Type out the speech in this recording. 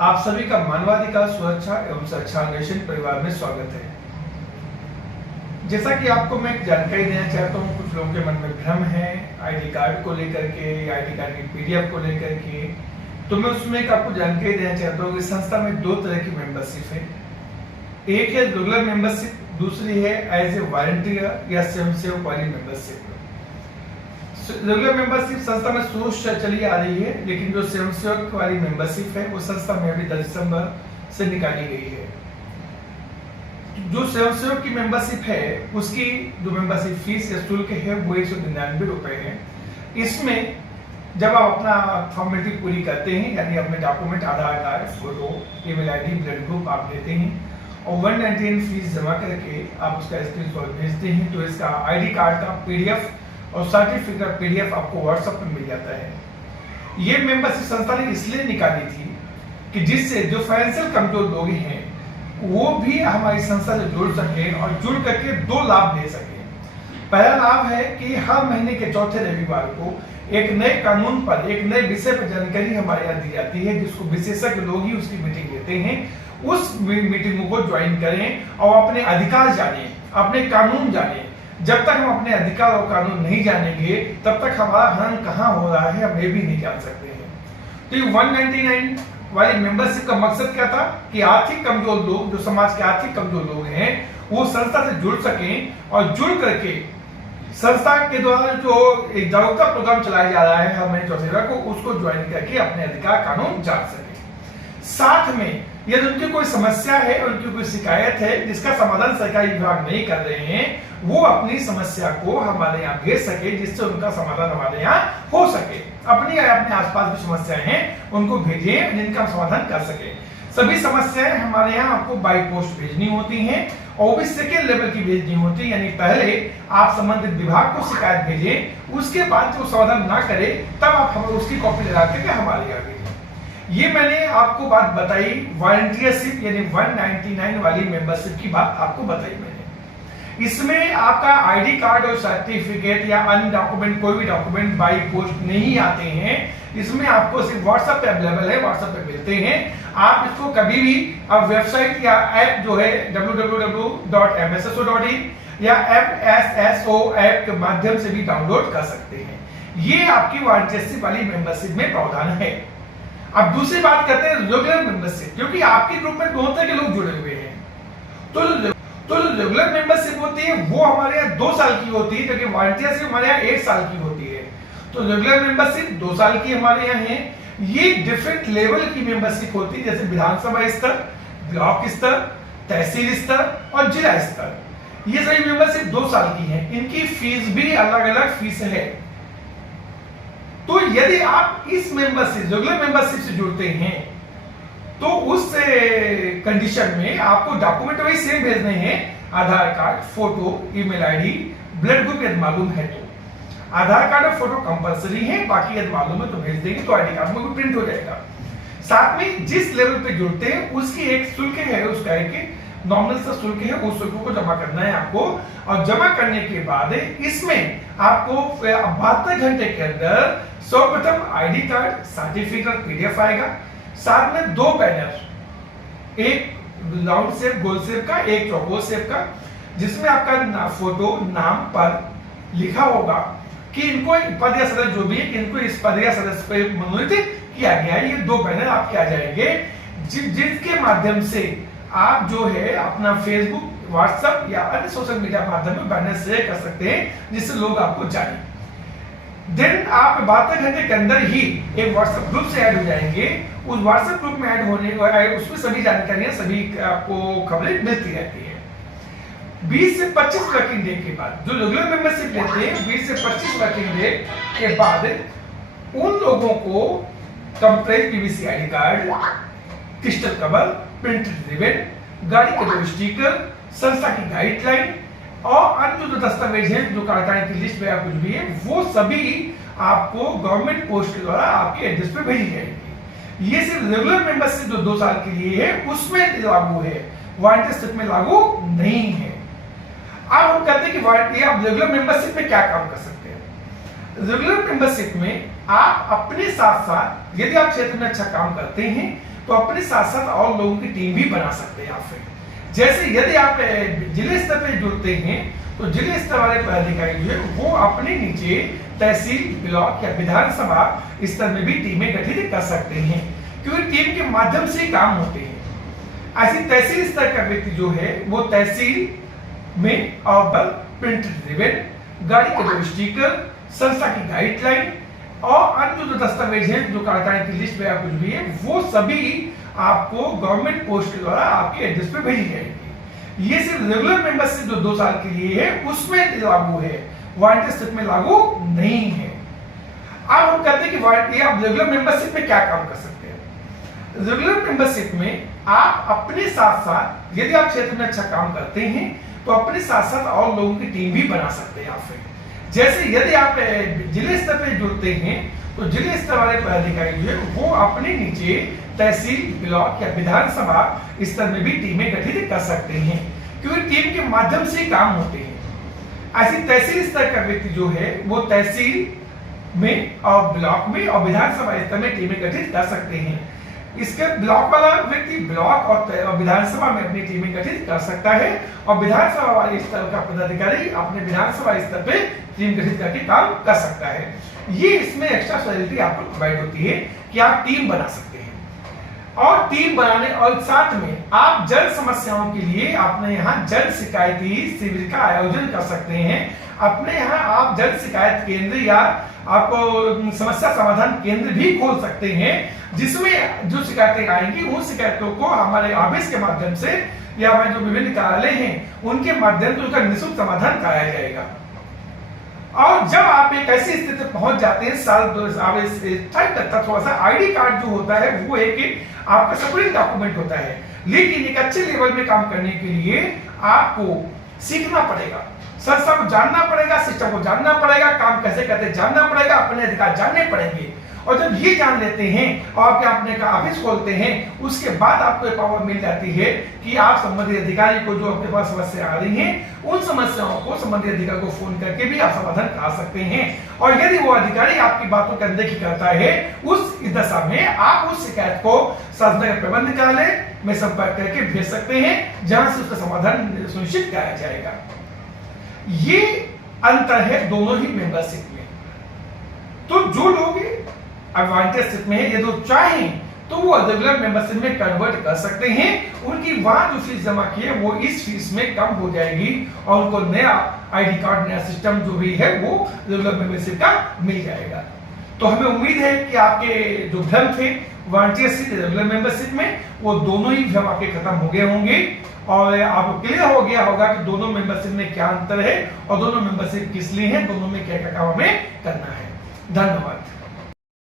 आप सभी का मानवाधिकार सुरक्षा एवं सुरक्षा अन्वेषण परिवार में स्वागत है। जैसा कि आपको मैं जानकारी देना चाहता हूँ, कुछ लोगों के मन में भ्रम है आईडी कार्ड को लेकर के, आईडी कार्ड की पीडीएफ को लेकर के, तो मैं उसमें एक आपको जानकारी देना चाहता हूँ कि संस्था में दो तरह की मेंबरशिप है। एक है रेगुलर मेंबरशिप, दूसरी है एज ए वॉलंटियर या स्वयंसेवक वाली मेंबरशिप। रेगुलर मेंबरशिप संस्था में शुरू से चली आ रही है, लेकिन जो स्वयंसेवक वाली मेंबरशिप है वो संस्था में अभी 10 दिसंबर से निकाली गई है। जो स्वयंसेवक की मेंबरशिप है उसकी जो मेंबरशिप फीस या शुल्क है वो 199 रुपए है। इसमें जब आप अपना फॉर्मेलिटी पूरी करते हैं, यानी अपने document Aadhaar card, photo, email ID, blood group आप देते हैं और 199 फीस जमा करके आप उसका स्क्रीनशॉट भेजते हैं, तो इसका आईडी कार्ड का पीडीएफ और सर्टिफिकेट पीडीएफ आपको व्हाट्सएप पर मिल जाता है। ये मेंबरशिप संस्था ने इसलिए निकाली थी कि जिससे जो फाइनेंशियल कमजोर लोग हैं वो भी हमारी संस्था से जुड़ सके और जुड़ करके दो लाभ ले सके। पहला लाभ है कि हर महीने के चौथे रविवार को एक नए कानून पर, एक नए विषय पर जानकारी हमारे यहाँ दी जाती है, जिसको विशेषज्ञ लोग ही उसकी मीटिंग लेते हैं। उस मीटिंग को ज्वाइन करें और अपने अधिकार जानें, अपने कानून जानें। जब तक हम अपने अधिकार और कानून नहीं जानेंगे तब तक हमारा हनन कहाँ हो रहा है हम ये भी नहीं जान सकते हैं। तो ये 199 वाली मेंबरशिप का मकसद क्या था कि आर्थिक कमजोर लोग, जो समाज के आर्थिक कमजोर लोग हैं, वो संस्था से जुड़ सकें और जुड़ करके संस्था के द्वारा जो एक जागरूकता प्रोग्राम चलाया जा रहा है हर महीने चौथे रविवार को, उसको ज्वाइन करके अपने अधिकार कानून जान सके। साथ में यदि उनकी कोई समस्या है, उनकी कोई शिकायत है जिसका समाधान सरकारी विभाग नहीं कर रहे हैं, वो अपनी समस्या को हमारे यहाँ भेज सके, जिससे उनका समाधान हमारे यहाँ हो सके। अपने आसपास जो समस्याएं हैं उनको भेजें जिनका समाधान कर सके। सभी समस्याएं हमारे यहाँ आपको बाई पोस्ट भेजनी होती हैं और भी सेकेंड लेवल की भेजनी होती है, यानी पहले आप संबंधित विभाग को शिकायत भेजें, उसके बाद जो समाधान ना करे तब आप हमें उसकी कॉपी लगा करके हमारे यहाँ भेजें। ये मैंने आपको बात बताई वॉलंटियरशिप यानी 199 वाली मेंबरशिप की बात आपको बताई मैंने। इसमें आपका आईडी कार्ड और सर्टिफिकेट या अन्य डॉक्यूमेंट, कोई भी डॉक्यूमेंट बाई पोस्ट नहीं आते हैं। इसमें आपको सिर्फ व्हाट्सएप पे अवेलेबल है, व्हाट्सएप पे मिलते हैं। आप इसको कभी भी अब वेबसाइट या ऐप जो है www.msso.in या FSSO ऐप के माध्यम से भी डाउनलोड कर सकते हैं। ये आपकी वॉलंटियरशिप वाली मेंबरशिप में प्रावधान है। अब दूसरी बात करते हैं रेगुलर मेंबरशिप, क्योंकि आपके ग्रुप में दोनों तरह के लोग जुड़े हुए हैं। तो जो रेगुलर मेंबरशिप होती है वो हमारे यहाँ 2 साल की होती है, जबकि वॉलंटियरशिप हमारे यहाँ 1 साल की होती है। तो रेगुलर मेंबरशिप 2 साल की हमारे यहाँ है। ये डिफरेंट लेवल की मेंबरशिप होती है, जैसे विधानसभा स्तर, ब्लॉक स्तर, तहसील स्तर और जिला स्तर। ये सभी मेंबरशिप 2 साल की है। इनकी फीस भी अलग अलग फीस है। तो यदि आप इस मेंबरशिप, रेगुलर मेंबरशिप से जुड़ते हैं तो उस कंडीशन में आपको डॉक्यूमेंट वही सेम भेजने हैं, Aadhaar card, photo, email ID, blood group यदि मालूम है तो। आधार कार्ड और फोटो कंपलसरी है, बाकी यदि मालूम है तो भेज देंगे तो आईडी कार्ड में प्रिंट हो जाएगा। साथ में जिस लेवल पे जुड़ते हैं उसकी एक शुल्क है, उसका एक नॉमिनल सा शुल्क है, उस शुल्क को जमा करना है आपको। और जमा करने के बाद इसमें आपको 72 घंटे के अंदर सर्वप्रथम आईडी कार्ड, सर्टिफिकेट पीडीएफ आएगा, साथ में 2 बैनर, एक राउंड शेप गोल शेप का, एक चौकोर शेप का, जिसमें आपका फोटो, नाम, पद लिखा होगा कि इनको पद या सदस्य जो भी है कि इनको इस पद या सदस्य पे मनोनीत किया गया है। ये 2 बैनर आपके आ जाएंगे, जिसके माध्यम से आप जो है अपना फेसबुक, व्हाट्सएप या अन्य सोशल मीडिया माध्यम में बैनर शेयर कर सकते हैं, जिससे लोग आपको जाने। देन आप 72 घंटे के अंदर ही एक व्हाट्सएप ग्रुप से ऐड हो जाएंगे। उस व्हाट्सएप ग्रुप में ऐड होने उसमें सभी जानकारियां, सभी आपको खबरें मिलती रहती है। 20 से 25 वर्किंग डे के बाद जो रेगुलर मेंबरशिप लेते हैं, 20 से 25 वर्किंग डे के बाद उन लोगों को complete PVC ID card, crystal cover, printed ribbon, गाड़ी के 2 स्टिकर, संस्था की गाइडलाइन और अन्य जो दस्तावेज हैं, जो कागजात की लिस्ट में कुछ भी है, वो सभी आपको गवर्नमेंट पोस्ट के द्वारा आपके एड्रेस पे भेजी जाएगी। ये सिर्फ रेगुलर मेंबरशिप जो 2 साल के लिए है उसमें लागू है, वॉलंटियरशिप में लागू नहीं है। अब हम कहते हैं कि आप रेगुलर मेंबरशिप में क्या काम कर सकते हैं। रेगुलर मेंबरशिप में आप अपने साथ साथ यदि आप क्षेत्र में अच्छा काम करते हैं तो अपने साथ साथ और लोगों की टीम भी बना सकते हैं आप फिर। जैसे यदि आप जिले स्तर पे जुड़ते हैं तो जिले स्तर वाले पदाधिकारी जो है वो अपने नीचे तहसील, ब्लॉक या विधानसभा स्तर में भी टीमें गठित कर सकते हैं, क्योंकि टीम के माध्यम से काम होते हैं। ऐसी तहसील स्तर का व्यक्ति जो है वो तहसील में और प्रिंटेड रिबन, गाड़ी के दो स्टिकर, संस्था की गाइडलाइन और अन्य जो दस्तावेज हैं, जो कागजात की लिस्ट वगैरह कुछ भी है, वो सभी आपको गवर्नमेंट पोस्ट के द्वारा आपके एड्रेस पे भेजी जाएगी। ये सिर्फ रेगुलर मेंबरशिप जो 2 साल के लिए है उसमें लागू है, वॉलंटियरशिप में लागू नहीं है। अब हम कहते हैं कि आप रेगुलर मेंबरशिप में क्या काम कर सकते हैं। रेगुलर मेंबरशिप में आप अपने साथ साथ यदि आप क्षेत्र में अच्छा काम करते हैं तो अपने साथ साथ और लोगों की टीम भी बना सकते हैं आप फिर। जैसे यदि आप जिले स्तर पे जुड़ते हैं तो जिले स्तर वाले पदाधिकारी जो है वो अपने नीचे तहसील, ब्लॉक या विधानसभा स्तर में भी टीमें गठित कर सकते हैं, क्योंकि टीम के माध्यम से काम होते हैं। ऐसी तहसील स्तर का व्यक्ति जो है वो तहसील में और ब्लॉक में और विधानसभा स्तर में टीमें गठित कर सकते हैं। इसके ब्लॉक वाला व्यक्ति ब्लॉक और विधानसभा में अपनी टीमें गठित कर सकता है और विधानसभा वाले स्तर का पदाधिकारी अपने विधानसभा स्तर पे टीम गठित करके काम कर सकता है। ये इसमें एक्स्ट्रा फैसिलिटी आपको प्रोवाइड होती है कि आप टीम बना सकते हैं। और टीम बनाने और साथ में आप जल समस्याओं के लिए अपने यहाँ जल शिकायती शिविर का आयोजन कर सकते हैं। अपने यहाँ आप जल शिकायत केंद्र या आपको समस्या समाधान केंद्र भी खोल सकते हैं, जिसमें जो शिकायतें आएंगी उन शिकायतों को हमारे ऑफिस के माध्यम से या हमारे जो विभिन्न कार्यालय हैं उनके माध्यम से उसका निःशुल्क समाधान कराया जाएगा। और जब आप एक ऐसी स्थिति पहुंच जाते हैं साल 2000 थोड़ा सा आईडी कार्ड जो होता है वो एक आपका सपोर्टिंग डॉक्यूमेंट होता है, लेकिन एक अच्छे लेवल में काम करने के लिए आपको सीखना पड़ेगा, संस्था को जानना पड़ेगा, सिस्टम को जानना पड़ेगा, काम कैसे करते जानना पड़ेगा, अपने अधिकार जानने पड़ेंगे। और जब ये जान लेते हैं और आप अपने का ऑफिस खोलते हैं उसके बाद आपको ये पावर मिल जाती है कि आप संबंधित अधिकारी को जो अपने पास समस्या आ रही है उन समस्याओं को संबंधित अधिकारी को फोन करके भी आप समाधान करा सकते हैं। और यदि वो अधिकारी आपकी बातों की अनदेखी करता है उस दशा में आप उस शिकायत को संस्था के प्रबंध कार्यालय में संपर्क करके भेज सकते हैं, जहां से उसका समाधान सुनिश्चित कराया जाएगा। ये अंतर है दोनों ही मेंबरशिप में। तो जो लोग वॉलंटियरशिप में है, यदि चाहें तो वो रेगुलर मेंबरशिप में कन्वर्ट कर सकते हैं। उनकी वहां जो फीस जमा की है वो इस फीस में कम हो जाएगी और उनको नया आईडी कार्ड, नया सिस्टम जो भी है वो रेगुलर मेंबरशिप का मिल जाएगा। तो हमें उम्मीद है कि आपके जो भ्रम थे वॉलंटियरशिप रेगुलर मेंबरशिप में वो दोनों ही भ्रम आपके खत्म हो गए होंगे और आपको क्लियर हो गया होगा कि दोनों मेंबरशिप में क्या अंतर है और दोनों मेंबरशिप किस लिए है, दोनों में क्या क्या काम हमें करना है। धन्यवाद।